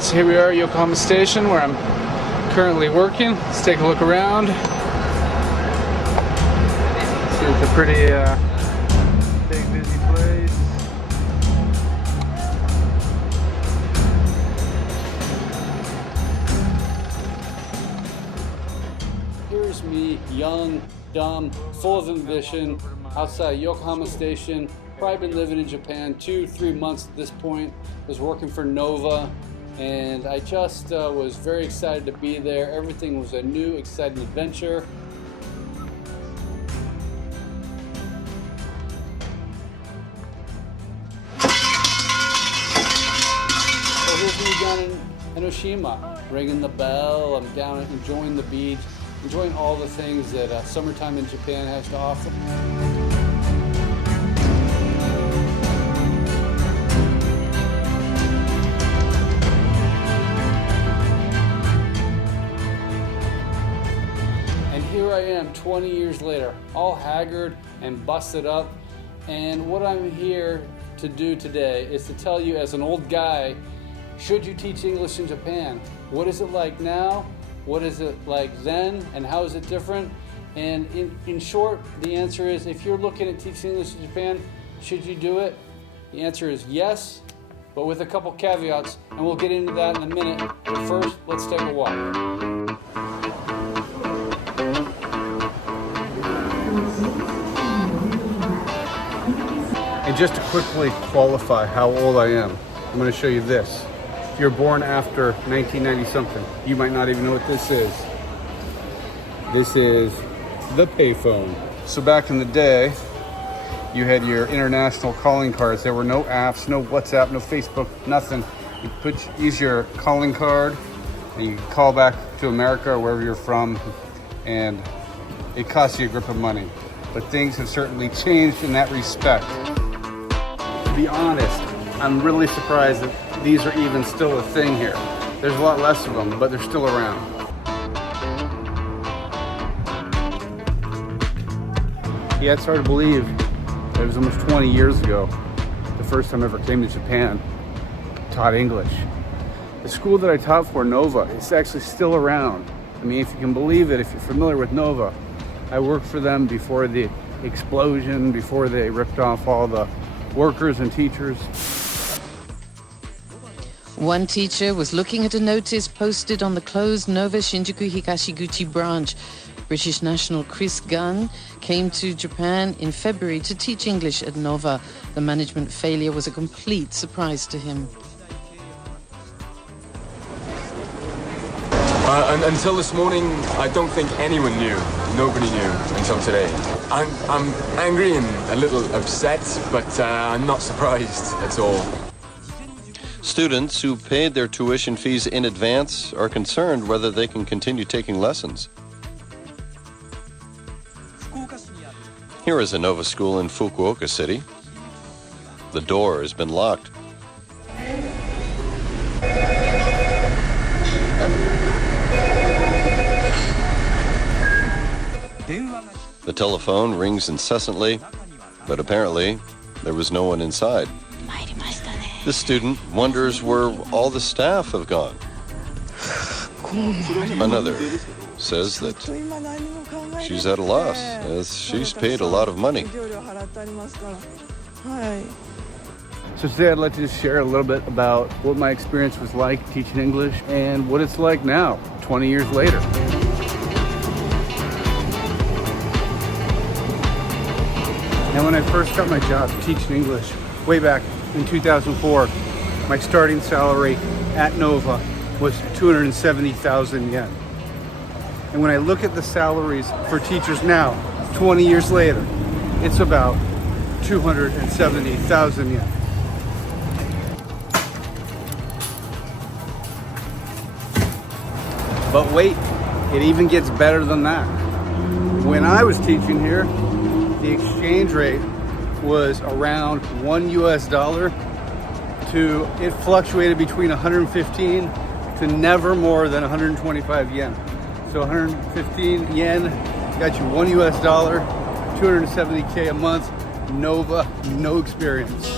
So here we are at Yokohama Station where I'm currently working. Let's take a look around. See, it's a pretty big, busy place. Here's me, young, dumb, full of ambition, outside Yokohama Station. Probably been living in Japan 2-3 months at this point. Was working for Nova. And I just was very excited to be there. Everything was a new, exciting adventure. So here's me down in Enoshima, ringing the bell. I'm down enjoying the beach, enjoying all the things that summertime in Japan has to offer. Here I am 20 years later, all haggard and busted up, and what I'm here to do today is to tell you, as an old guy, should you teach English in Japan? What is it like now? What is it like then? And how is it different? And in short, the answer is, if you're looking at teaching English in Japan, should you do it? The answer is yes, but with a couple caveats, and we'll get into that in a minute. But first, let's take a walk. And just to quickly qualify how old I am, I'm going to show you this. If you're born after 1990 something, you might not even know what this is. This is the payphone. So back in the day, you had your international calling cards. There were no apps, no WhatsApp, no Facebook, nothing. You use your calling card and you call back to America or wherever you're from, and it costs you a grip of money. But things have certainly changed in that respect. To be honest, I'm really surprised that these are even still a thing here. There's a lot less of them, but they're still around. Yeah, it's hard to believe that it was almost 20 years ago, the first time I ever came to Japan, taught English. The school that I taught for, Nova, is actually still around. I mean, if you can believe it, if you're familiar with Nova, I worked for them before the explosion, before they ripped off all the workers and teachers. One teacher was looking at a notice posted on the closed Nova Shinjuku Higashiguchi branch. British national Chris Gunn came to Japan in February to teach English at Nova. The management failure was a complete surprise to him. Until this morning, I don't think anyone knew. Nobody knew until today. I'm angry and a little upset, but I'm not surprised at all. Students who paid their tuition fees in advance are concerned whether they can continue taking lessons. Here is a Nova school in Fukuoka City. The door has been locked. The telephone rings incessantly, but apparently there was no one inside. The student wonders where all the staff have gone. Another says that she's at a loss, as she's paid a lot of money. So today I'd like to just share a little bit about what my experience was like teaching English and what it's like now, 20 years later. And when I first got my job teaching English, way back in 2004, my starting salary at Nova was 270,000 yen. And when I look at the salaries for teachers now, 20 years later, it's about 270,000 yen. But wait, it even gets better than that. When I was teaching here, the exchange rate was around $1 to, it fluctuated between 115 to never more than 125 yen. So 115 yen got you $1, 270K a month, Nova, no experience.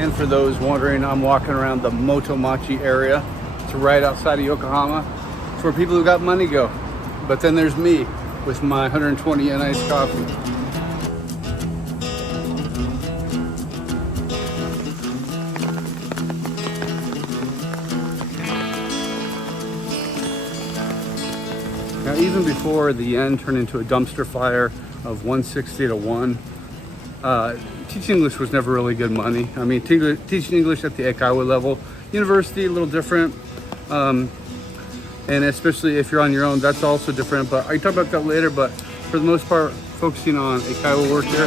And for those wondering, I'm walking around the Motomachi area. It's right outside of Yokohama. It's where people who got money go. But then there's me with my 120 yen iced coffee. Now, even before the yen turned into a dumpster fire of 160 to 1, teaching English was never really good money. I mean, teaching English at the Eikaiwa level, university, a little different. And especially if you're on your own, that's also different. But I can talk about that later, but for the most part, focusing on Eikaiwa work here.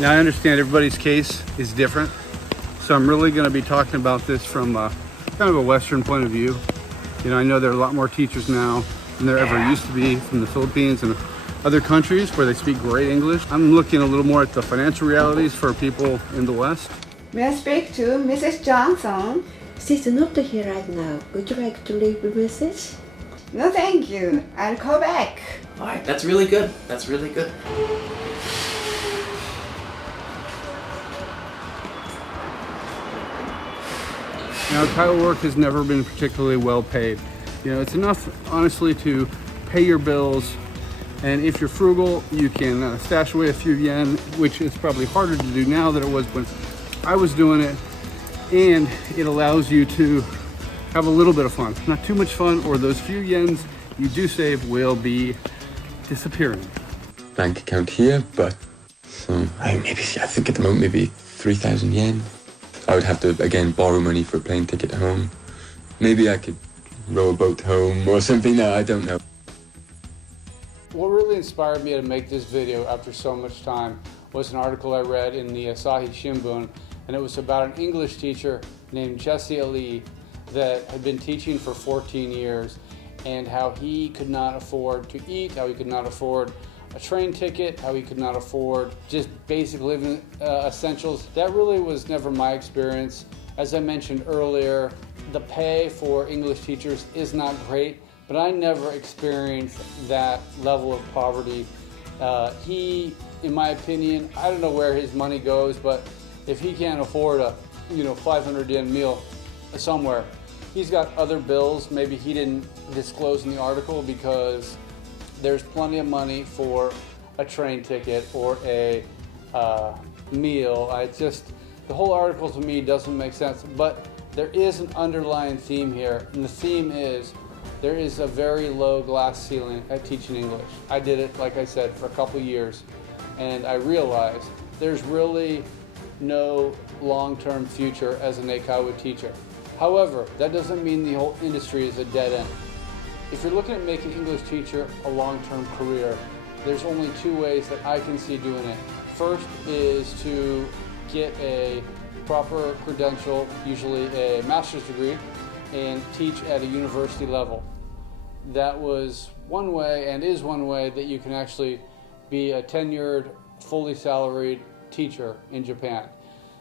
Now, I understand everybody's case is different. So I'm really gonna be talking about this from kind of a Western point of view. You know, I know there are a lot more teachers now than there ever used to be from the Philippines and other countries where they speak great English. I'm looking a little more at the financial realities for people in the West. May I speak to Mrs. Johnson? She's not here right now. Would you like to leave a message? No, thank you. I'll call back. All right, that's really good. That's really good. Now, Eikaiwa work has never been particularly well paid. You know, it's enough, honestly, to pay your bills. And if you're frugal, you can stash away a few yen, which is probably harder to do now than it was when I was doing it. And it allows you to have a little bit of fun. Not too much fun, or those few yens you do save will be disappearing. Bank account here, but I think at the moment maybe 3,000 yen. I would have to again borrow money for a plane ticket home. Maybe I could row a boat home or something. No, I don't know. What really inspired me to make this video after so much time was an article I read in the Asahi Shimbun, and it was about an English teacher named Jesse Ali that had been teaching for 14 years, and how he could not afford to eat, how he could not afford a train ticket, how he could not afford just basic living essentials. That really was never my experience. As I mentioned earlier, the pay for English teachers is not great, but I never experienced that level of poverty. He, in my opinion, I don't know where his money goes, but if he can't afford a 500 yen meal somewhere, he's got other bills. Maybe he didn't disclose in the article because there's plenty of money for a train ticket or a meal. The whole article to me doesn't make sense, but there is an underlying theme here, and the theme is there is a very low glass ceiling at teaching English. I did it, like I said, for a couple years, and I realized there's really no long-term future as an Eikaiwa teacher. However, that doesn't mean the whole industry is a dead end. If you're looking at making English teacher a long-term career, there's only two ways that I can see doing it. First is to get a proper credential, usually a master's degree, and teach at a university level. That was one way, and is one way, that you can actually be a tenured, fully salaried teacher in Japan.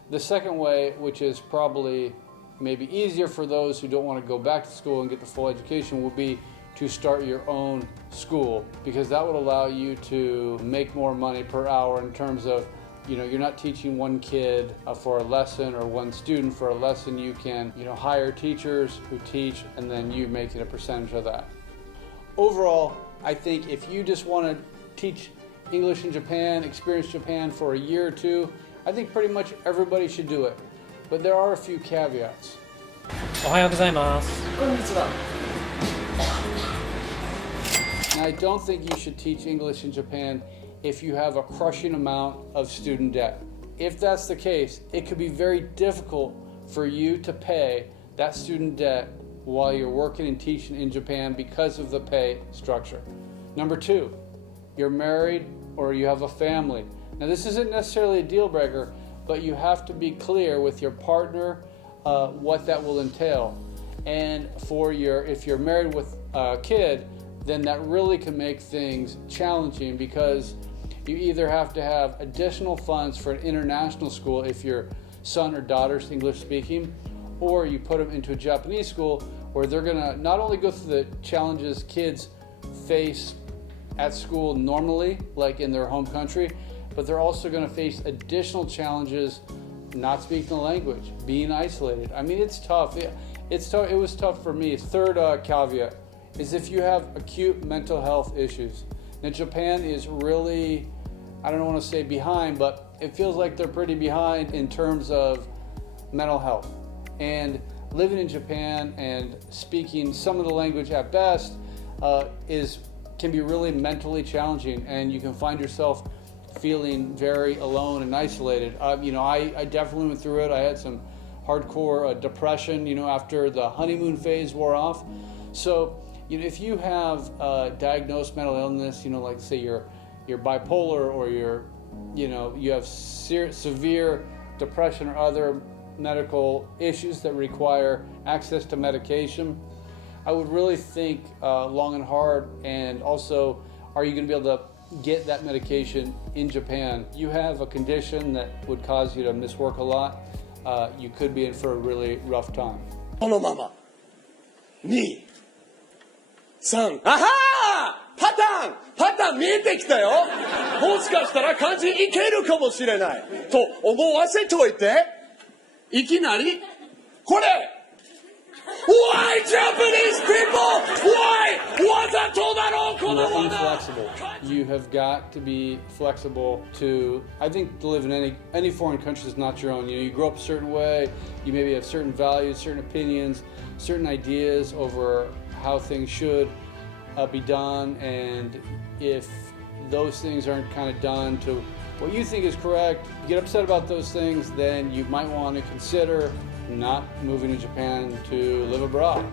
The second way, which is probably maybe easier for those who don't want to go back to school and get the full education, will be to start your own school, because that would allow you to make more money per hour in terms of, you're not teaching one kid for a lesson or one student for a lesson. You can, hire teachers who teach, and then you making a percentage of that. Overall, I think if you just want to teach English in Japan, experience Japan for a year or two, I think pretty much everybody should do it. But there are a few caveats. おはようございます。 And I don't think you should teach English in Japan if you have a crushing amount of student debt. If that's the case, it could be very difficult for you to pay that student debt while you're working and teaching in Japan because of the pay structure. Number two, you're married or you have a family. Now, this isn't necessarily a deal breaker, but you have to be clear with your partner what that will entail. And if you're married with a kid, then that really can make things challenging, because you either have to have additional funds for an international school if your son or daughter's English speaking, or you put them into a Japanese school where they're gonna not only go through the challenges kids face at school normally, like in their home country, but they're also going to face additional challenges not speaking the language, being isolated. I mean, it's tough. It's tough. It was tough for me. Third caveat is if you have acute mental health issues. Now, Japan is really, I don't want to say behind, but it feels like they're pretty behind in terms of mental health. And living in Japan and speaking some of the language at best can be really mentally challenging, and you can find yourself feeling very alone and isolated. I definitely went through it. I had some hardcore depression, after the honeymoon phase wore off. So, if you have diagnosed mental illness, like say you're bipolar or you have severe depression or other medical issues that require access to medication, I would really think long and hard. And also, are you going to be able to get that medication in Japan? You have a condition that would cause you to miss work a lot. You could be in for a really rough time. このまま2、3、あはー！パターン見えてきたよ。もしかしたら漢字いけるかもしれないと思わせといて、いきなりこれ。Why Japanese people? Why? わざとだろうこの You're まま。 inflexible. You have got to be flexible to, I think, to live in any foreign country is not your own. You grow up a certain way, you maybe have certain values, certain opinions, certain ideas over how things should be done, and if those things aren't kind of done to what you think is correct, you get upset about those things, then you might want to consider not moving to Japan to live abroad.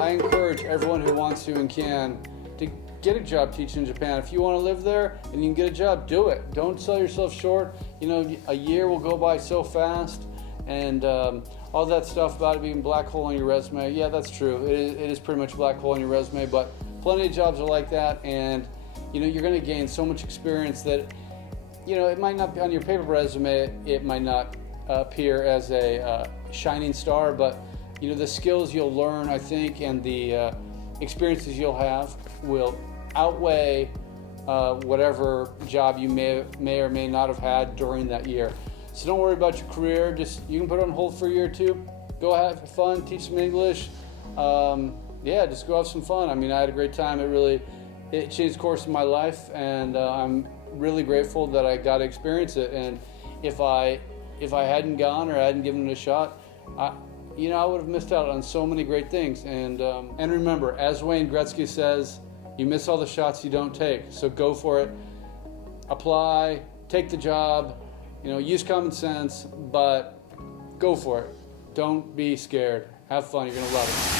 I encourage everyone who wants to and can to get a job teaching in Japan. If you want to live there and you can get a job, do it. Don't sell yourself short. A year will go by so fast, and all that stuff about it being black hole on your resume, yeah, that's true. It is pretty much a black hole on your resume, but plenty of jobs are like that, and you're going to gain so much experience that it might not be on your paper resume, it might not appear as a shining star, but the skills you'll learn, I think, and the experiences you'll have will outweigh whatever job you may or may not have had during that year. So don't worry about your career. You can put it on hold for a year or two. Go have fun, teach some English. Just go have some fun. I mean, I had a great time. It changed the course of my life, and I'm really grateful that I got to experience it. And if I hadn't gone or I hadn't given it a shot, I would have missed out on so many great things. And remember, as Wayne Gretzky says, you miss all the shots you don't take. So go for it. Apply. Take the job. Use common sense, but go for it. Don't be scared. Have fun. You're going to love it.